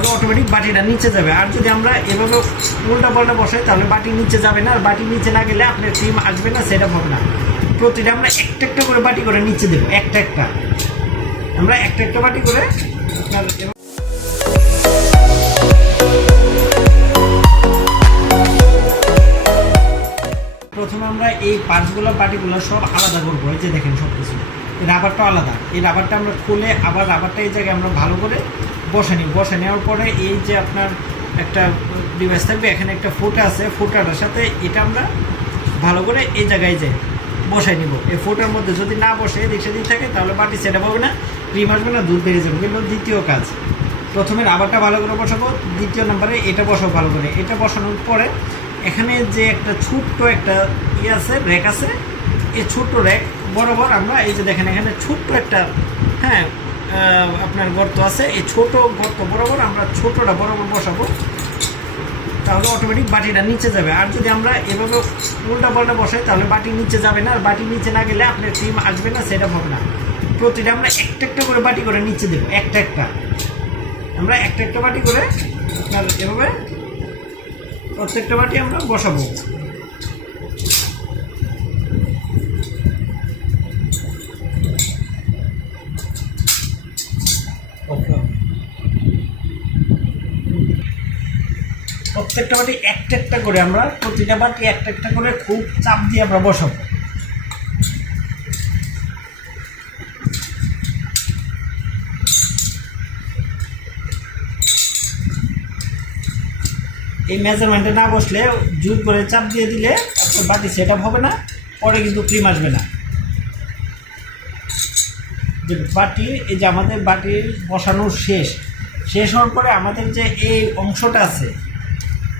তাহলে অটোমেটিক বাটিটা নিচে যাবে। আর যদি আমরা এভাবে উল্টা পাল্টা বসাই, তাহলে বাটি নিচে যাবে না। আর বাটি নিচে না গেলে আপনার ক্রিম আসবে না সেটা হবে না। প্রতিটা আমরা একটা একটা করে বাটি করে নিচে দেবো, একটা একটা। আমরা একটা একটা বাটি করে প্রথমে আমরা এই পার্টসগুলো পার্টিগুলো সব আলাদা করব, এই যে দেখেন সব কিছু রাবারটা আলাদা। এই রাবারটা আমরা খুলে আবার রাবারটা এই জায়গায় আমরা ভালো করে বসে নিই বসে নেওয়ার পরে এই যে আপনার একটা ডিভাইস থাকবে, এখানে একটা ফুটা আছে, ফুটাটার সাথে এটা আমরা ভালো করে এই জায়গায় যে বসাই নিব। এই ফুটার মধ্যে যদি না বসে এদিক সেদিক থাকে, তাহলে বাটি সেটা পাবে না, ক্রিম আসবে না, দুধ বেড়ে যাবে। কিন্তু দ্বিতীয় কাজ। প্রথমে রাবারটা ভালো করে বসাবো, দ্বিতীয় নম্বরে এটা বসাবো ভালো করে। এটা বসানোর পরে এখানে যে একটা ছোট্ট একটা ইয়ে আছে র্যাক আছে, এই ছোট্ট র্যাক বরাবর আমরা এই যে দেখেন এখানে ছোট্ট একটা হ্যাঁ আপনার গর্ত আছে। এই ছোট গর্ত বরাবর আমরা ছোটটা বরাবর বসাবো। তাহলে অটোমেটিক বাটিটা নিচে যাবে। আর যদি আমরা এভাবে উল্টা পাল্টা বসাই, তাহলে বাটি নিচে যাবে না। আর বাটি নিচে না গেলে আপনার ক্রিম আসবে না, সেটা হবে না। প্রতিটা আমরা একটা একটা করে বাটি করে নিচে দেবো, একটা একটা। আমরা একটা একটা বাটি করে আপনার এভাবে প্রত্যেকটা বাটি আমরা বসাবো। প্রত্যেকটা বাটি একটা একটা করে আমরা প্রতিটা বাটি একটা একটা করে খুব চাপ দিয়ে আমরা বসাবো। এই মেজারমেন্টে না বসলে জুত করে চাপ দিয়ে দিলে আপনার বাটি সেট হবে না, পরে কিন্তু ক্রিম আসবে না। যে বাটি, এই যে আমাদের বাটির বসানো শেষ শেষ হওয়ার পরে আমাদের যে এই অংশটা আছে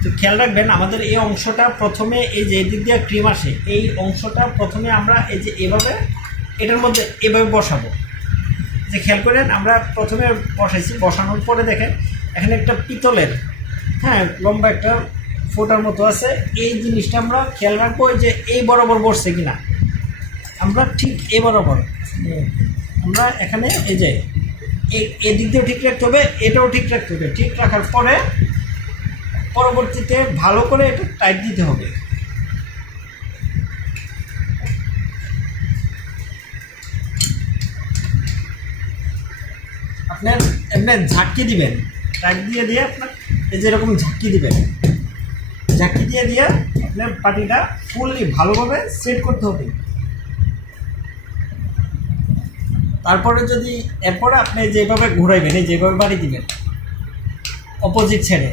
তো খেয়াল রাখবেন, আমাদের এই অংশটা প্রথমে এই যে এদিক দিয়ে ক্রিম আসে, এই অংশটা প্রথমে আমরা এই যে এভাবে, এটার মধ্যে এভাবে বসাবো। যে খেয়াল করেন, আমরা প্রথমে বসাইছি, বসানোর পরে দেখেন, এখানে একটা পিতলের হ্যাঁ লম্বা একটা ফোটার মতো আছে। এই জিনিসটা আমরা খেয়াল রাখব যে এই বরাবর বসছে কিনা। আমরা ঠিক এ বরাবর। আমরা এখানে এই যে এদিক দিয়েও ঠিক রাখতে হবে, এটাও ঠিক রাখতে হবে। ঠিক রাখার পরে পরবর্তীতে ভালো করে এটা টাইট দিতে হবে। আপনার এমনি ঝাঁকি দিবেন। টাইট দিয়ে দিয়ে আপনার এই যে এরকম ঝাঁকি দিবেন। ঝাঁকি দিয়ে দিয়ে আপনার পাটিটা ফুললি ভালোভাবে সেট করতে হবে। তারপরে যদি এরপরে আপনি যেভাবে ঘুরাইবেন, এই যেভাবে বাড়ি দিবেন অপোজিট ছেড়ে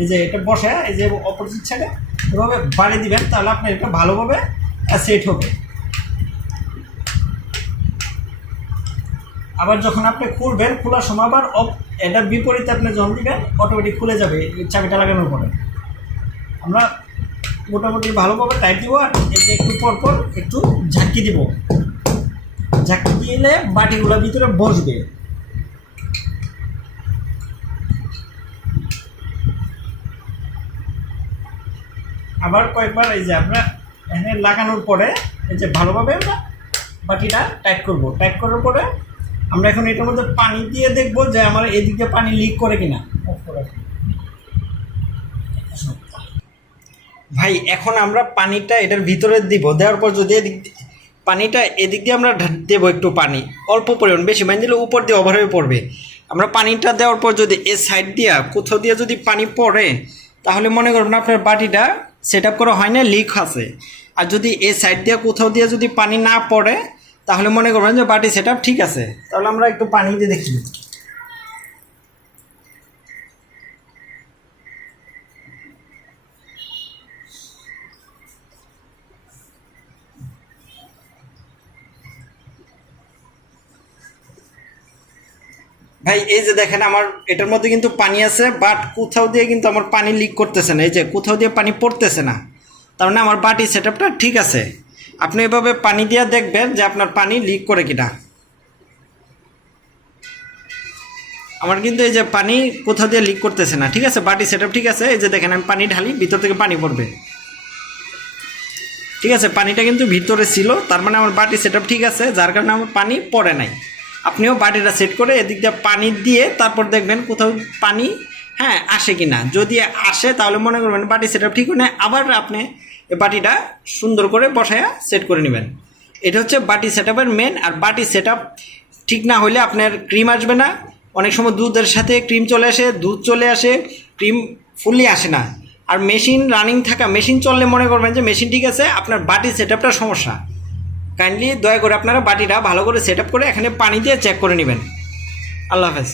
এই যে এটা বসে, এই যে অপোজিট ছেড়ে এভাবে বাড়ি দিবেন, তাহলে আপনার এটা ভালোভাবে সেট হবে। আবার যখন আপনি খুলবেন, খোলার সময় আবার এটার বিপরীতে আপনি যখন দিবেন অটোমেটিক খুলে যাবে চাবিটা লাগানোর পরে। আমরা মোটামুটি ভালোভাবে টাইট দিব, আর একটু পর পর একটু ঝাঁকি দিব। ঝাঁকি দিলে বাটিগুলো ভিতরে বসবে। আবার কয়েকবার এই যে আমরা এখানে লাগানোর পরে এই যে ভালোভাবে আমরা বাটিটা টাইট করব। টাইট করার পরে আমরা এখন এটার মধ্যে পানি দিয়ে দেখব যে আমার এদিকে পানি লিক করে কিনা। ভাই, এখন আমরা পানিটা এটার ভিতরে দিব। দেওয়ার পর যদি এদিক পানিটা এদিক দিয়ে আমরা দেবো একটু পানি। অল্প পরিমাণ, বেশি মানে দিলে উপর দিয়ে ওভার হয়ে পড়বে। আমরা পানিটা দেওয়ার পর যদি এ সাইড দিয়া, কোথাও দিয়ে যদি পানি পড়ে, তাহলে মনে করবেন আপনার বাটিটা সেট আপ করা হয় না লিক আছে। আর যদি এই সাইড দিয়ে কোথাও দিয়ে যদি পানি না পড়ে, তাহলে মনে করবেন যে বাটি সেট ঠিক আছে। তাহলে আমরা একটু পানি দিয়ে দেখি। ভাই, এই যে দেখেন আমার, এটার মধ্যে কিন্তু পানি আছে বাট কোথাও দিয়ে কিন্তু আমার পানি লিক করতেছে না। এই যে কোথাও দিয়ে পানি পড়তেছে না। তার মানে আমার বাটি সেট ঠিক আছে। আপনি এভাবে পানি দিয়ে দেখবেন যে আপনার পানি লিক করে কিনা। আমার কিন্তু এই যে পানি কোথাও দিয়ে লিক করতেছে না, ঠিক আছে? বাটি সেট ঠিক আছে? এই যে দেখেন, আমি পানি ঢালি, ভিতর থেকে পানি পড়বে। ঠিক আছে? পানিটা কিন্তু ভিতরে ছিল, তার মানে আমার বাটি সেট ঠিক আছে, যার কারণে আমার পানি পড়ে নাই। আপনিও বাটিটা সেট করে এদিক দিয়ে পানি দিয়ে তারপর দেখবেন কোথাও পানি হ্যাঁ আসে কি না যদি আসে, তাহলে মনে করবেন বাটি সেট ঠিক নেই আবার আপনি এই বাটিটা সুন্দর করে বসায়া সেট করে নেবেন। এটা হচ্ছে বাটি সেট মেন আর বাটি সেট ঠিক না হলে আপনার ক্রিম আসবে না। অনেক সময় দুধের সাথে ক্রিম চলে আসে, দুধ চলে আসে ক্রিম ফুললি আসে না। আর মেশিন রানিং থাকা মেশিন চললে মনে করবেন যে মেশিন ঠিক আছে, আপনার বাটি সেট সমস্যা। কাইন্ডলি দয়া করে আপনারা বাটিটা ভালো করে সেট করে এখানে পানি দিয়ে চেক করে নেবেন। আল্লাহ হাফেজ।